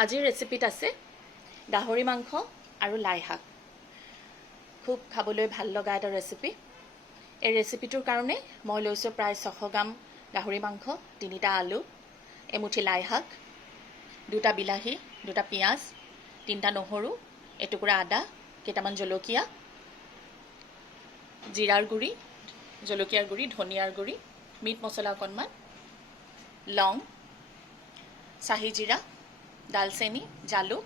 আজিৰ ৰেচিপিত আছে গাহৰি মাংস আৰু লাই শাক। খুব খাবলৈ ভাল লগা এটা ৰেচিপি। এই ৰেচিপিটোৰ কাৰণে মই লৈছোঁ প্ৰায় 600 গ্ৰাম গাহৰি মাংস, 3টা আলু, এমুঠি লাই শাক, 2টা বিলাহী, 2টা পিঁয়াজ, 3টা নহৰু, এটুকুৰা আদা, কেইটামান জলকীয়া, জিৰাৰ গুড়ি, জলকীয়াৰ গুড়ি, ধনিয়াৰ গুড়ি, মিট মছলা অকণমান, লং, চাহি জিৰা, দালচেনি, জালুক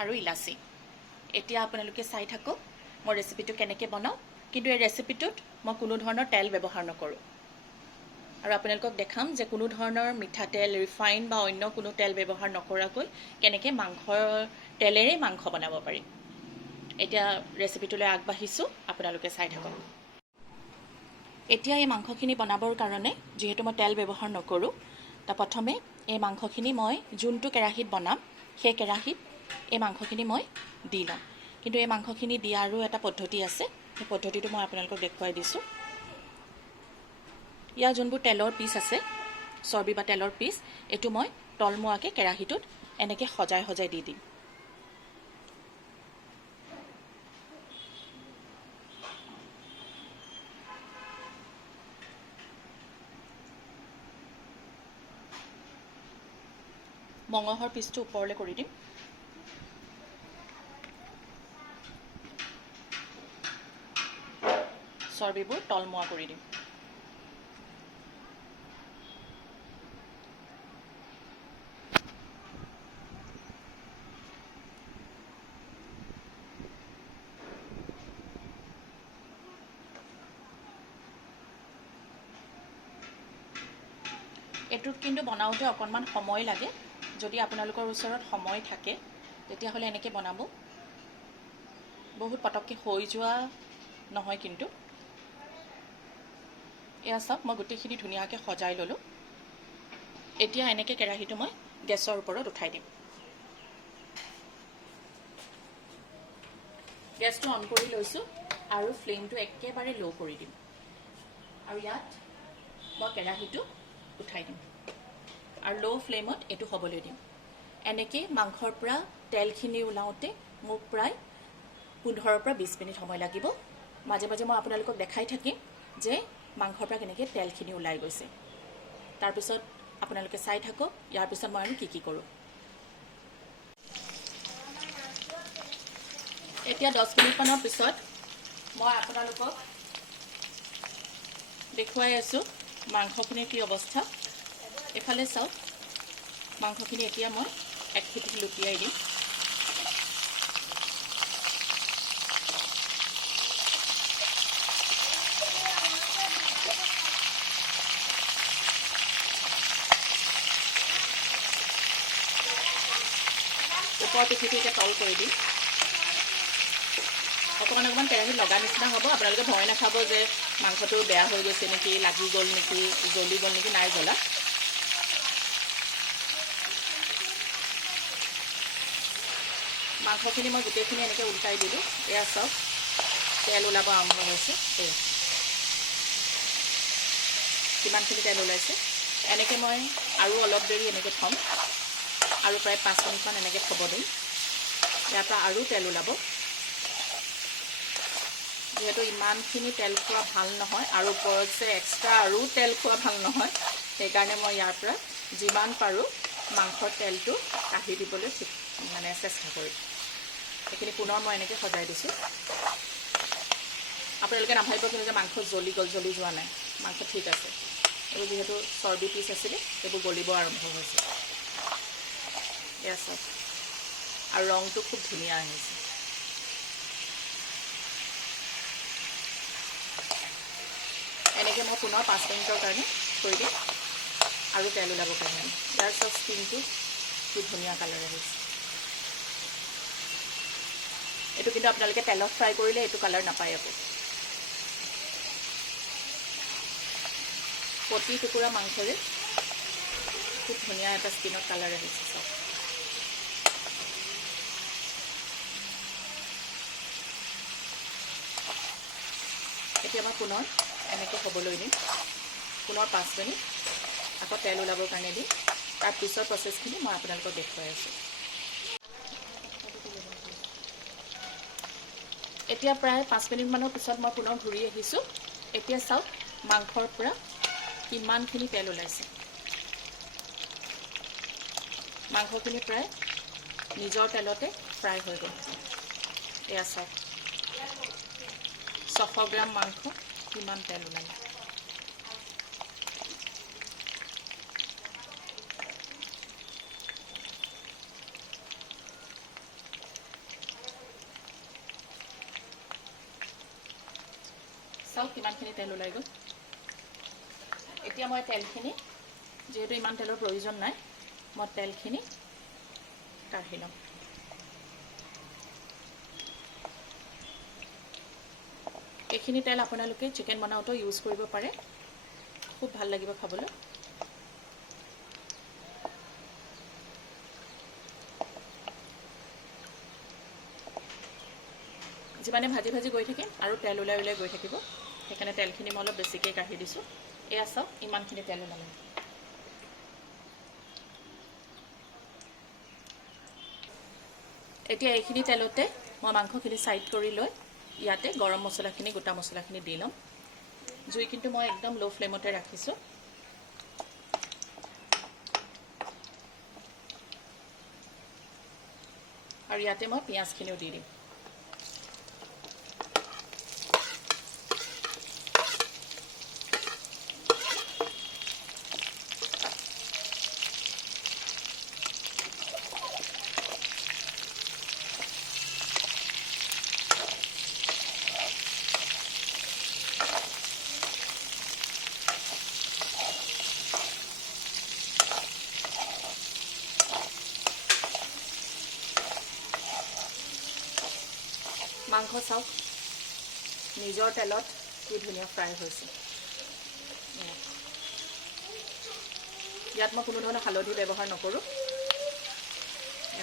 আৰু ইলাচি। এতিয়া আপোনালোকে চাই থাকক মই ৰেচিপিটো কেনেকৈ বনাওঁ। কিন্তু এই ৰেচিপিটোত মই কোনো ধৰণৰ তেল ব্যৱহাৰ নকৰোঁ। আৰু আপোনালোকক দেখাম যে কোনো ধৰণৰ মিঠাতেল, ৰিফাইন বা অন্য কোনো তেল ব্যৱহাৰ নকৰাকৈ কেনেকৈ তেলেৰে মাংস বনাব পাৰি। এতিয়া ৰেচিপিটোলৈ আগবাঢ়িছোঁ, আপোনালোকে চাই থাকক। এতিয়া এই মাংসখিনি বনাবৰ কাৰণে যিহেতু মই তেল ব্যৱহাৰ নকৰোঁ, প্ৰথমে এই মাংসখিনি মই যোনটো কেৰাহীত বনাম সেই কেৰাহীত এই মাংসখিনি মই দি ল'ম। কিন্তু এই মাংসখিনি দিয়াৰো এটা পদ্ধতি আছে, সেই পদ্ধতিটো মই আপোনালোকক দেখুৱাই দিছোঁ। ইয়াৰ যোনবোৰ তেলৰ পিচ আছে, চৰ্বি বা তেলৰ পিচ, এইটো মই তলমুৱাকৈ কেৰাহীটোত এনেকৈ সজাই সজাই দি দিম। মঙহৰ পিচটো ওপৰলৈ কৰি দিম। চৰ্বিবোৰ তলমুৱা কৰি দিম। এইটোত কিন্তু বনাওঁতে অকণমান সময় লাগে। যদি আপোনালোকৰ ওচৰত সময় থাকে তেতিয়াহ'লে এনেকৈ বনাব। বহুত পটককৈ হৈ যোৱা নহয় কিন্তু। এয়া চাওক, মই গোটেইখিনি ধুনীয়াকৈ সজাই ল'লোঁ। এতিয়া এনেকৈ কেৰাহীটো মই গেছৰ ওপৰত উঠাই দিম। গেছটো অন কৰি লৈছোঁ আৰু ফ্লেমটো একেবাৰে ল' কৰি দিম। আৰু ইয়াত মই কেৰাহীটো উঠাই দিম আৰু ল' ফ্লেমত এইটো হ'বলৈ দিম। এনেকৈ মাংসৰ পৰা তেলখিনি ওলাওঁতে মোক প্ৰায় 15 পৰা 20 মিনিট সময় লাগিব। মাজে মাজে মই আপোনালোকক দেখাই থাকিম যে মাংসৰ পৰা কেনেকৈ তেলখিনি ওলাই গৈছে। তাৰপিছত আপোনালোকে চাই থাকক ইয়াৰ পিছত মই আৰু কি কৰোঁ। এতিয়া 10 মিনিটমানৰ পিছত মই আপোনালোকক দেখুৱাই আছোঁ মাংসখিনিৰ কি অৱস্থা। এফালে চাওক, মাংসখিনি এতিয়া মই এক সিটি লুটিয়াই দিম। ওপৰৰ পিঠিটো এতিয়া তল কৰি দিম। অকণমান কেৰাহীত লগা নিচিনা হ'ব। আপোনালোকে ভয় নাখাব যে মাংসটো বেয়া হৈ গৈছে নেকি, লাগি গ'ল নেকি, জ্বলি গ'ল নেকি। নাই জ্বলা। মাংসখিনি মই গোটেইখিনি এনেকৈ উল্টাই দিলোঁ। এয়া চাওক, তেল ওলাব আৰম্ভ হৈছে। কিমানখিনি তেল ওলাইছে। এনেকৈ মই আৰু অলপ দেৰি এনেকৈ থ'ম, আৰু প্ৰায় 5 মিনিটমান এনেকৈ থ'ব দিম। ইয়াৰ পৰা আৰু তেল ওলাব। যিহেতু ইমানখিনি তেল খোৱা ভাল নহয় আৰু ওপৰত যে এক্সট্ৰা আৰু তেল খোৱা ভাল নহয়, সেইকাৰণে মই ইয়াৰ পৰা যিমান পাৰোঁ মাংসৰ তেলটো কাঢ়ি দিবলৈ চেষ্টা কৰিম। সেইখিনি পুনৰ মই এনেকৈ সজাই দিছোঁ। আপোনালোকে নাভাবিব কিন্তু যে মাংস জ্বলি গ'ল, জ্বলি যোৱা নাই। মাংস ঠিক আছে। এইবোৰ যিহেতু চৰ্বি পিচ আছিলে, এইবোৰ গলিব আৰম্ভ হৈছে। এয়া চাওক, আৰু ৰংটো খুব ধুনীয়া আহিছে। এনেকৈ মই পুনৰ 5 মিনিটৰ কাৰণে থৈ দিম আৰু তেল ওলাব কাৰণে। ইয়াৰ চব স্কিনটো খুব ধুনীয়া কালাৰ আহিছে। এইটো কিন্তু আপোনালোকে তেলত ফ্ৰাই কৰিলে এইটো কালাৰ নাপায় আকৌ। প্ৰতি টুকুৰা মাংসৰে খুব ধুনীয়া এটা স্কিনত কালাৰ আহিছে চব। এতিয়া মই পুনৰ এনেকৈ হ'বলৈ দিম। পুনৰ 5 মিনিট আকৌ তেল ওলাবৰ কাৰণে দিম। তাৰ পিছৰ প্ৰচেছখিনি মই আপোনালোকক দেখুৱাই আছোঁ। এতিয়া প্ৰায় 5 মিনিটমানৰ পিছত মই পুনৰ ঘূৰি আহিছোঁ। এতিয়া চাওক মাংসৰ পৰা কিমানখিনি তেল ওলাইছে। মাংসখিনি প্ৰায় নিজৰ তেলতে ফ্ৰাই হৈ গ'ল। এয়া চাওক 600 গ্ৰাম মাংস কিমান তেল ওলালে। চাওক কিমানখিনি তেল ওলাই গ'ল। এতিয়া মই তেলখিনি, যিহেতু ইমান তেলৰ প্ৰয়োজন নাই, মই তেলখিনি কাঢ়ি ল'ম। এইখিনি তেল আপোনালোকে চিকেন বনাওঁতেও ইউজ কৰিব পাৰে, খুব ভাল লাগিব খাবলৈ। যিমানে ভাজি ভাজি গৈ থাকিম আৰু তেল ওলাই ওলাই গৈ থাকিব, সেইকাৰণে তেলখিনি মই অলপ বেছিকৈ কাঢ়ি দিছোঁ। এয়া চাওক ইমানখিনি তেল ওলালে। এতিয়া এইখিনি তেলতে মই মাংসখিনি ছাইড কৰি লৈ ইয়াতে গৰম মছলাখিনি, গোটা মছলাখিনি দি ল'ম। জুই কিন্তু মই একদম ল' ফ্লেমতে ৰাখিছোঁ। আৰু ইয়াতে মই পিঁয়াজখিনিও দি দিম। মাংস চাওক নিজৰ তেলত কি ধুনীয়া ফ্ৰাই হৈছে। ইয়াত মই কোনো ধৰণৰ হালধি ব্যৱহাৰ নকৰোঁ।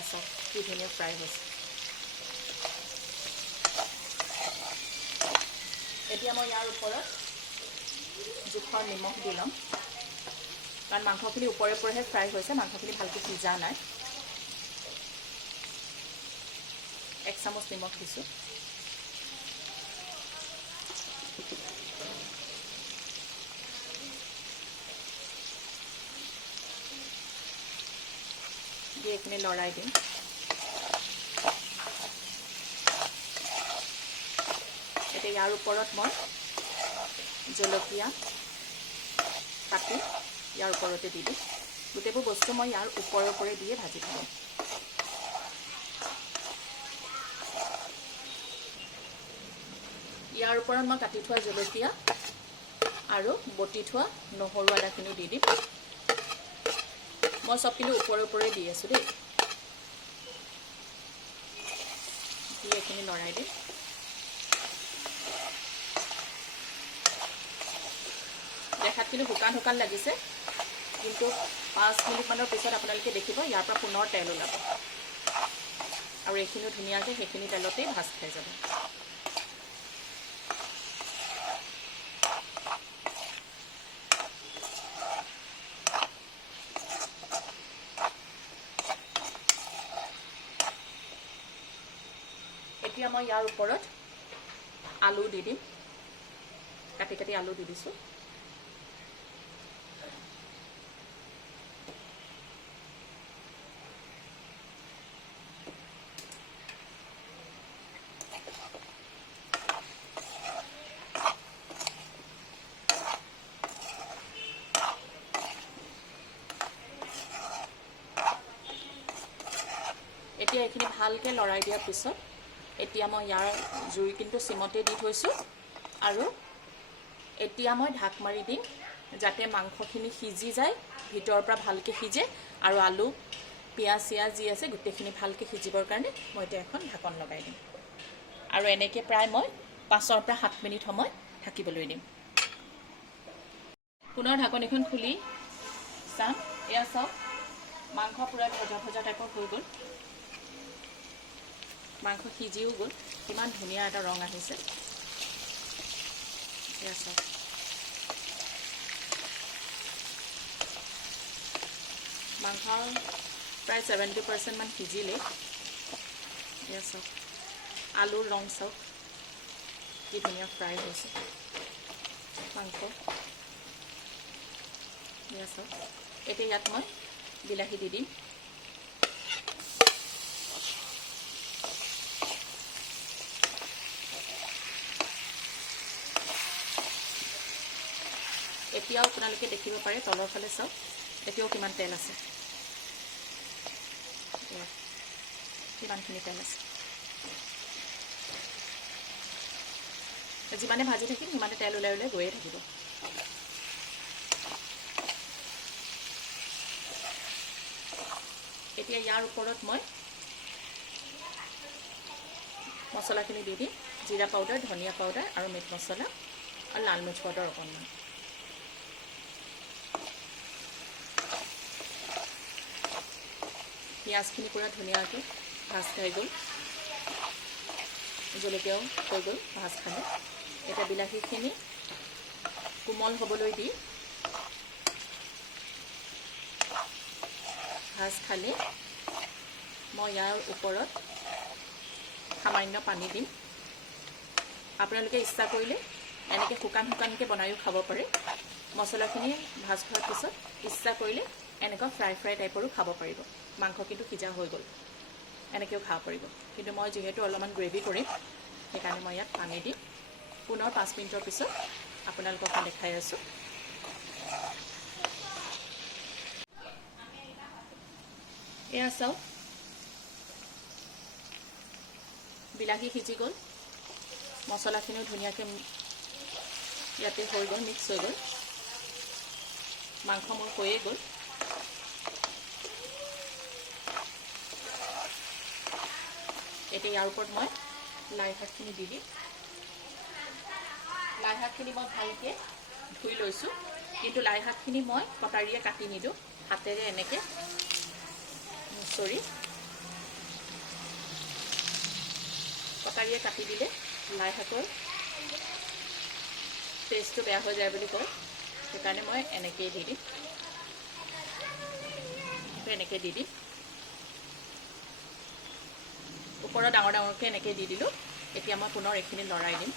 চাওক কি ধুনীয়া ফ্ৰাই হৈছে। এতিয়া মই ইয়াৰ ওপৰত জোখৰ নিমখ দি ল'ম, কাৰণ মাংসখিনি ওপৰে ওপৰেহে ফ্ৰাই হৈছে, মাংসখিনি ভালকৈ সিজা নাই। 1 চামুচ নিমখ দিছোঁ। দি এইখিনি লৰাই দিম। এতিয়া ইয়াৰ ওপৰত মই জলকীয়া কাটি ইয়াৰ ওপৰতে দি দিম। গোটেইবোৰ বস্তু মই ইয়াৰ ওপৰে ওপৰে দিয়ে ভাজি থাকোঁ। ইয়াৰ ওপৰত মই কাটি থোৱা জলকীয়া আৰু বটি থোৱা নহৰু আদাখিনি দি দিম। মই চব কিন্তু ওপৰে ওপৰে দি আছোঁ দেই। দি এইখিনি লৰাই দিম। দেখাত কিন্তু শুকান শুকান লাগিছে, কিন্তু 5 মিনিটমানৰ পিছত আপোনালোকে দেখিব ইয়াৰ পৰা পুনৰ তেল ওলাব আৰু এইখিনিও ধুনীয়াকৈ সেইখিনি তেলতেই ভাজ খাই যাব। এতিয়া মই ইয়াৰ ওপৰত আলু দি দিম। কাটি কাটি আলু দি দিছোঁ। এতিয়া এইখিনি ভালকৈ লৰাই দিয়াৰ পিছত এতিয়া মই ইয়াৰ জুই কিন্তু চিমতে দি থৈছোঁ আৰু এতিয়া মই ঢাক মাৰি দিম, যাতে মাংসখিনি সিজি যায়, ভিতৰৰ পৰা ভালকৈ সিজে আৰু আলু পিঁয়াজ চিয়াজ যি আছে গোটেইখিনি ভালকৈ সিজিবৰ কাৰণে মই এতিয়া এখন ঢাকন লগাই দিম আৰু এনেকৈ প্ৰায় মই 5 পৰা 7 মিনিট সময় ঢাকিবলৈ দিম। পুনৰ ঢাকন এখন খুলি চাম। এয়া চাওক মাংস পূৰা ভজা ভজা টাইপৰ হৈ গ'ল। মাংস সিজিও গ'ল, কিমান ধুনীয়া এটা ৰং আহিছে। এয়া চাওক। মাংস প্ৰায় 70% মান সিজিলে। এয়া চাওক আলুৰ ৰং চাওক কি ধুনীয়া ফ্ৰাই হৈছে মাংস। এয়া চাওক এতিয়া ইয়াত মই বিলাহী দি দিম। এতিয়াও আপোনালোকে দেখিব পাৰে তলৰ ফালে চাওক এতিয়াও কিমান তেল আছে, কিমানখিনি তেল আছে। যিমানে ভাজি থাকিম সিমানে তেল ওলাই ওলাই গৈয়ে থাকিব। এতিয়া ইয়াৰ ওপৰত মই মছলাখিনি দি দিম। জিৰা পাউডাৰ, ধনিয়া পাউডাৰ আৰু মিট মছলা আৰু লাল মিৰ্চ পাউডাৰ অকণমান। পিঁয়াজখিনি পূৰা ধুনীয়াকৈ ভাজ খাই গ'ল, জলকীয়াও হৈ গ'ল ভাজ খালে। এতিয়া বিলাহীখিনি কোমল হ'বলৈ দি ভাজ খালে মই ইয়াৰ ওপৰত সামান্য পানী দিম। আপোনালোকে ইচ্ছা কৰিলে এনেকৈ শুকান শুকানকৈ বনায়ো খাব পাৰে। মছলাখিনি ভাজ খোৱাৰ পিছত ইচ্ছা কৰিলে এনেকুৱা ফ্ৰাই টাইপৰো খাব পাৰিব। মাংস কিন্তু সিজা হৈ গ'ল, এনেকৈও খাব পাৰিব। কিন্তু মই যিহেতু অলপমান গ্ৰেভি কৰিম সেইকাৰণে মই ইয়াত পানী দিম। পুনৰ 5 মিনিটৰ পিছত আপোনালোকক মই দেখাই আছোঁ। এয়া চাওক বিলাহী সিজি গ'ল, মছলাখিনিও ধুনীয়াকৈ ইয়াতে হৈ গ'ল, মিক্স হৈ গ'ল। মাংস মোৰ হৈয়ে গ'ল। এতিয়া ইয়াৰ ওপৰত মই লাই শাকখিনি দি দিম। লাই শাকখিনি মই ভালকৈ ধুই লৈছোঁ, কিন্তু লাই শাকখিনি মই কটাৰীয়ে কাটি নিদিওঁ, হাতেৰে এনেকৈ কটাৰীয়ে কাটি দিলে লাই শাকৰ টেষ্টটো বেয়া হৈ যায় বুলি কয়। সেইকাৰণে মই এনেকৈয়ে দি দিম, এনেকৈ দি দিম। ওপৰত ডাঙৰ ডাঙৰকৈ এনেকৈ দি দিলোঁ। এতিয়া মই পুনৰ এইখিনি লৰাই দিম।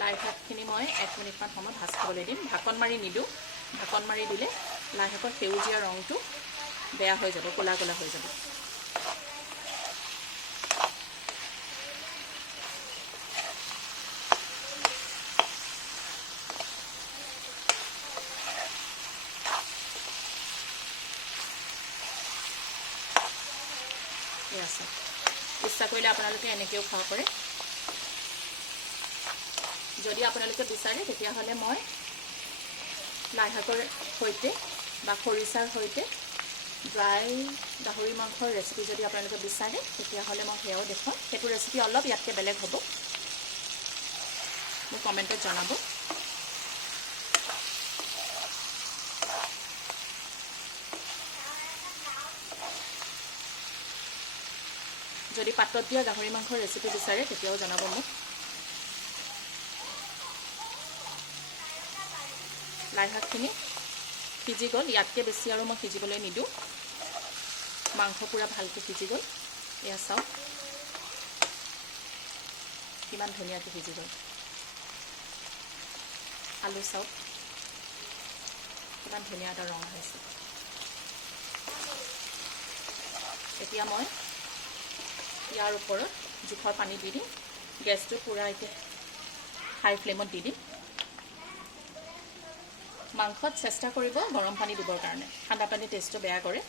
লাই শাকখিনি মই 1 মিনিটমান সময় ভাজ খাবলৈ দিম। ঢাকন মাৰি নিদিওঁ, ঢাকন মাৰি দিলে লাই শাকৰ সেউজীয়া ৰংটো বেয়া হৈ যাব, ক'লা ক'লা হৈ যাব। এয়া আছে, ইচ্ছা কৰিলে আপোনালোকে এনেকৈও খাব পাৰে। যদি আপোনালোকে বিচাৰে তেতিয়াহ'লে মই লাই শাকৰ সৈতে বা খৰিচাৰ সৈতে ড্ৰাই গাহৰি মাংসৰ ৰেচিপি যদি আপোনালোকে বিচাৰে তেতিয়াহ'লে মই সেয়াও দেখুৱাম। সেইটো ৰেচিপি অলপ ইয়াতকৈ বেলেগ হ'ব, মোক কমেণ্টত জনাব। যদি পাতত দিয়া গাহৰি মাংসৰ ৰেচিপি বিচাৰে তেতিয়াও জনাব মোক। লাই শাকখিনি সিজি গ'ল, ইয়াতকৈ বেছি আৰু মই সিজিবলৈ নিদিওঁ। মাংস পূৰা ভালকৈ সিজি গ'ল। এয়া চাওক কিমান ধুনীয়াকৈ সিজি গ'ল। আলু চাওক কিমান ধুনীয়া এটা ৰং হৈছে। এতিয়া মই ইয়াৰ ওপৰত জোখৰ পানী দি দিম। গেছটো পূৰা এতিয়া হাই ফ্লেমত দি দিম। মাংসত চেষ্টা কৰিব গৰম পানী দিবৰ কাৰণে, ঠাণ্ডা পানী টেষ্টটো বেয়া কৰে।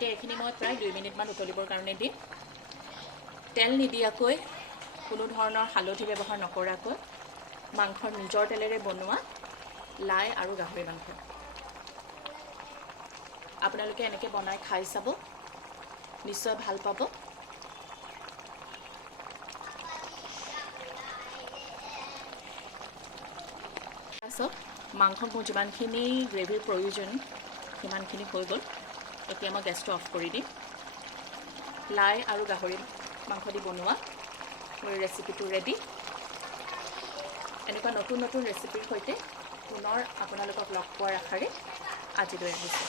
এতিয়া এইখিনি মই প্ৰায় 2 মিনিটমান উতলিবৰ কাৰণে দিম তেল নিদিয়াকৈ কোনো ধৰণৰ হালধি ব্যৱহাৰ নকৰাকৈ মাংসৰ নিজৰ তেলেৰে বনোৱা লাই আৰু গাহৰি মাংস আপোনালোকে এনেকৈ বনাই খাই চাব নিশ্চয় ভাল পাব সব মাংস মোৰ যিমানখিনি গ্ৰেভিৰ প্ৰয়োজন সিমানখিনি হৈ গ'ল এতিয়া মই গেছটো অফ কৰি দিম লাই আৰু গাহৰি মাংস দি বনোৱা মোৰ ৰেচিপিটো ৰেডি এনেকুৱা নতুন নতুন ৰেচিপিৰ সৈতে পুনৰ আপোনালোকক লগ পোৱাৰ আশাৰে আজিলৈ আহিছোঁ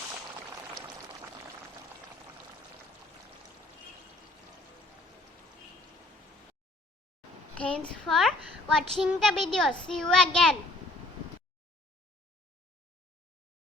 Thanks for watching the video. See you again.